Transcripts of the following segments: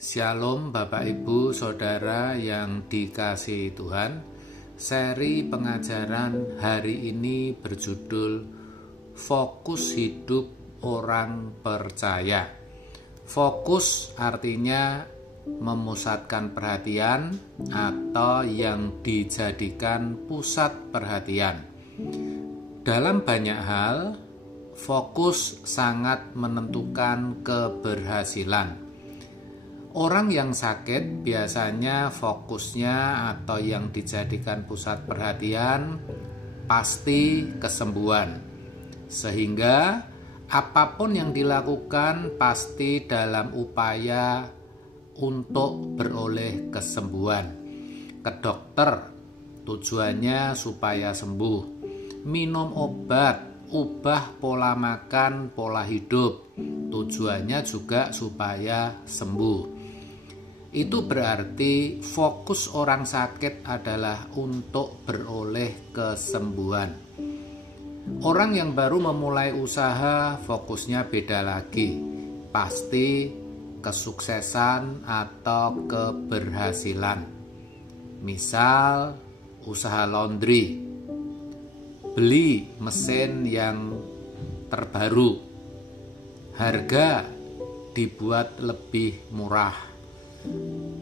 Shalom Bapak Ibu Saudara yang dikasihi Tuhan. Seri pengajaran hari ini berjudul Fokus Hidup Orang Percaya. Fokus artinya memusatkan perhatian atau yang dijadikan pusat perhatian. Dalam banyak hal, fokus sangat menentukan keberhasilan. Orang yang sakit biasanya fokusnya atau yang dijadikan pusat perhatian pasti kesembuhan. Sehingga apapun yang dilakukan pasti dalam upaya untuk beroleh kesembuhan. Ke dokter tujuannya supaya sembuh. Minum obat, ubah pola makan, pola hidup, tujuannya juga supaya sembuh. Itu berarti fokus orang sakit adalah untuk beroleh kesembuhan. Orang yang baru memulai usaha fokusnya beda lagi. Pasti kesuksesan atau keberhasilan. Misal usaha laundry, beli mesin yang terbaru, harga dibuat lebih murah,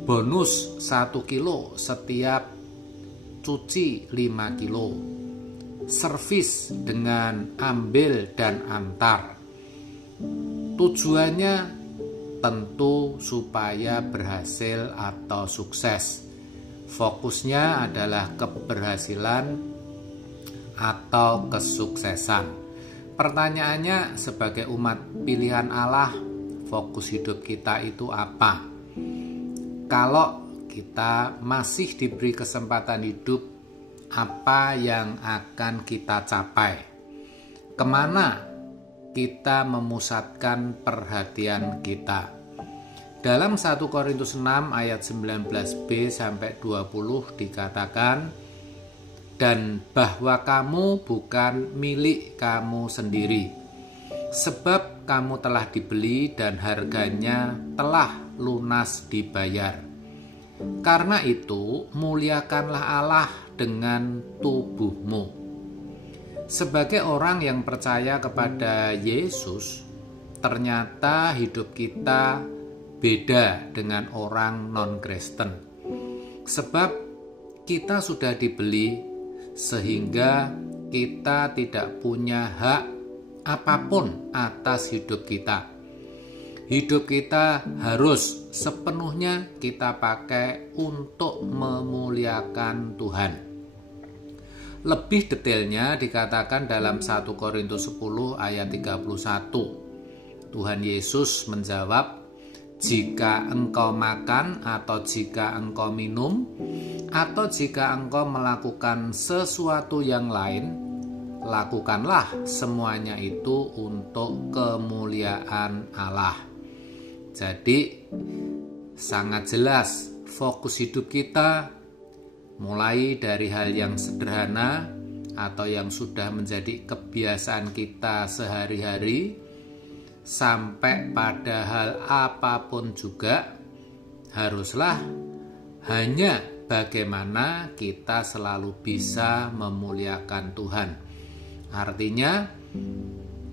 bonus 1 kilo setiap cuci 5 kilo, servis dengan ambil dan antar. Tujuannya tentu supaya berhasil atau sukses. Fokusnya adalah keberhasilan atau kesuksesan. Pertanyaannya, sebagai umat pilihan Allah, fokus hidup kita itu apa? Kalau kita masih diberi kesempatan hidup, apa yang akan kita capai? Kemana kita memusatkan perhatian kita? Dalam 1 Korintus 6 ayat 19b sampai 20 dikatakan, dan bahwa kamu bukan milik kamu sendiri, sebab kamu telah dibeli dan harganya telah lunas dibayar. Karena itu, muliakanlah Allah dengan tubuhmu. Sebagai orang yang percaya kepada Yesus, ternyata hidup kita beda dengan orang non-Kristen. Sebab kita sudah dibeli, sehingga kita tidak punya hak apapun atas hidup kita. Hidup kita harus sepenuhnya kita pakai untuk memuliakan Tuhan. Lebih detailnya dikatakan dalam 1 Korintus 10 ayat 31. Tuhan Yesus menjawab, jika engkau makan atau jika engkau minum atau jika engkau melakukan sesuatu yang lain, lakukanlah semuanya itu untuk kemuliaan Allah. Jadi sangat jelas fokus hidup kita mulai dari hal yang sederhana atau yang sudah menjadi kebiasaan kita sehari-hari sampai pada hal apapun juga haruslah hanya bagaimana kita selalu bisa memuliakan Tuhan. Artinya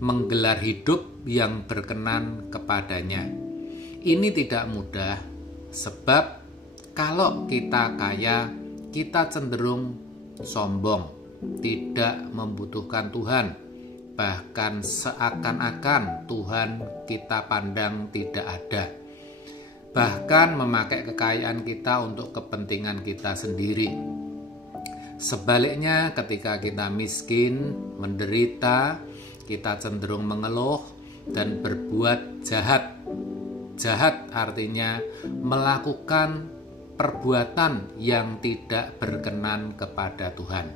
menggelar hidup yang berkenan kepadanya. Ini tidak mudah, sebab kalau kita kaya, kita cenderung sombong, tidak membutuhkan Tuhan, bahkan seakan-akan Tuhan kita pandang tidak ada. Bahkan memakai kekayaan kita untuk kepentingan kita sendiri. Sebaliknya, ketika kita miskin, menderita, kita cenderung mengeluh dan berbuat jahat. Jahat artinya melakukan perbuatan yang tidak berkenan kepada Tuhan.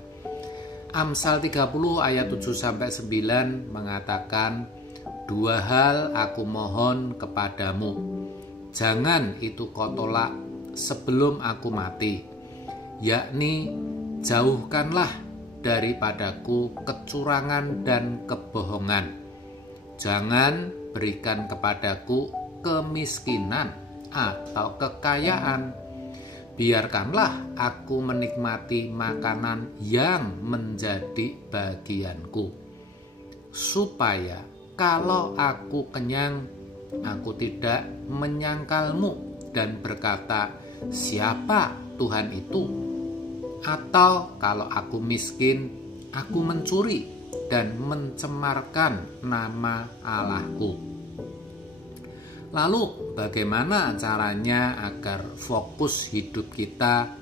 Amsal 30 ayat 7-9 mengatakan, dua hal aku mohon kepadamu, jangan itu kau tolak sebelum aku mati, yakni jauhkanlah daripadaku kecurangan dan kebohongan. Jangan berikan kepadaku kemiskinan atau kekayaan. Biarkanlah aku menikmati makanan yang menjadi bagianku, supaya kalau aku kenyang, aku tidak menyangkalmu dan berkata, siapa Tuhan itu? Atau kalau aku miskin, aku mencuri dan mencemarkan nama Allahku. Lalu bagaimana caranya agar fokus hidup kita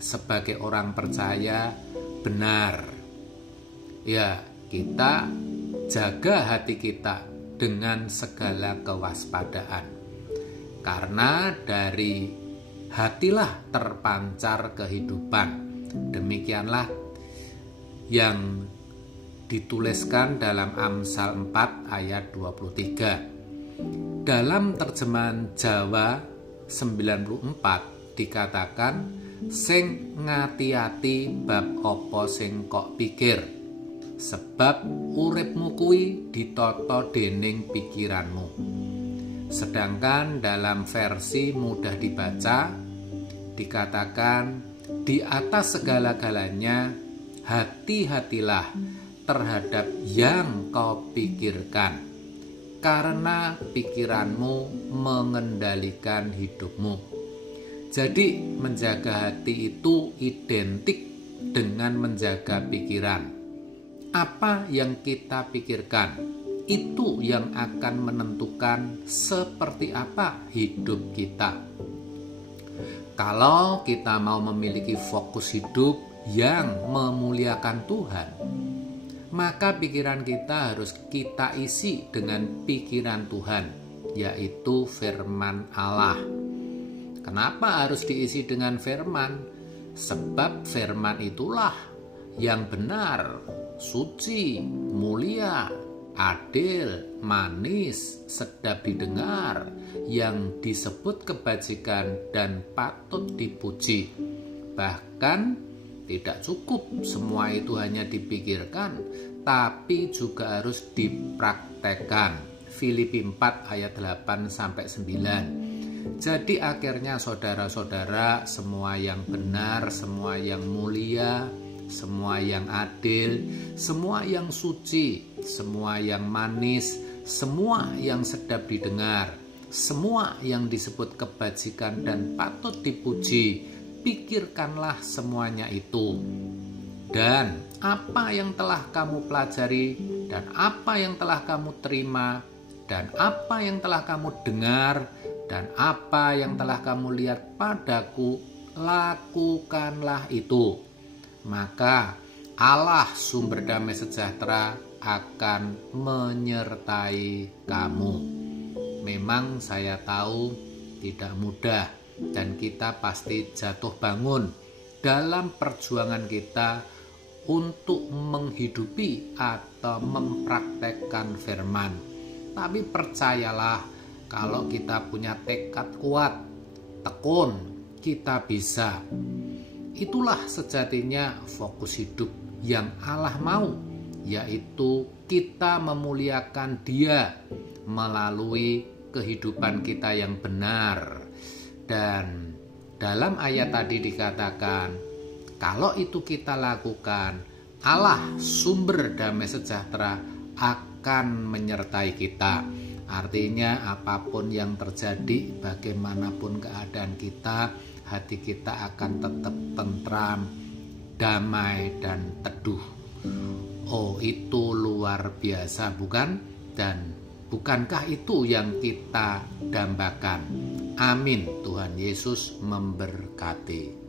sebagai orang percaya benar? Ya, kita jaga hati kita dengan segala kewaspadaan. Karena dari hatilah terpancar kehidupan. Demikianlah yang dituliskan dalam Amsal 4 ayat 23. Dalam terjemahan Jawa 94 dikatakan, sing ngati-ati bab apa sing kok pikir, sebab uripmu kuwi ditata dening pikiranmu. Sedangkan dalam versi mudah dibaca dikatakan, di atas segala-galanya hati-hatilah terhadap yang kau pikirkan, karena pikiranmu mengendalikan hidupmu. Jadi menjaga hati itu identik dengan menjaga pikiran. Apa yang kita pikirkan, itu yang akan menentukan seperti apa hidup kita. Kalau kita mau memiliki fokus hidup yang memuliakan Tuhan, maka pikiran kita harus kita isi dengan pikiran Tuhan, yaitu firman Allah. Kenapa harus diisi dengan firman? Sebab firman itulah yang benar, suci, mulia, adil, manis, sedap didengar, yang disebut kebajikan dan patut dipuji. Bahkan tidak cukup semua itu hanya dipikirkan, tapi juga harus dipraktekkan. Filipi 4 ayat 8-9. Jadi akhirnya saudara-saudara, semua yang benar, semua yang mulia, semua yang adil, semua yang suci, semua yang manis, semua yang sedap didengar, semua yang disebut kebajikan dan patut dipuji, pikirkanlah semuanya itu. Dan apa yang telah kamu pelajari, dan apa yang telah kamu terima, dan apa yang telah kamu dengar, dan apa yang telah kamu lihat padaku, lakukanlah itu. Maka Allah sumber damai sejahtera akan menyertai kamu. Memang saya tahu tidak mudah, dan kita pasti jatuh bangun dalam perjuangan kita untuk menghidupi atau mempraktekkan firman. Tapi percayalah, kalau kita punya tekad kuat, tekun, kita bisa. Itulah sejatinya fokus hidup yang Allah mau, yaitu kita memuliakan Dia melalui kehidupan kita yang benar. Dan dalam ayat tadi dikatakan, kalau itu kita lakukan, Allah sumber damai sejahtera akan menyertai kita. Artinya apapun yang terjadi, bagaimanapun keadaan kita, hati kita akan tetap tentram, damai, dan teduh. Oh, itu luar biasa, bukan? Dan bukankah itu yang kita dambakan? Amin. Tuhan Yesus memberkati.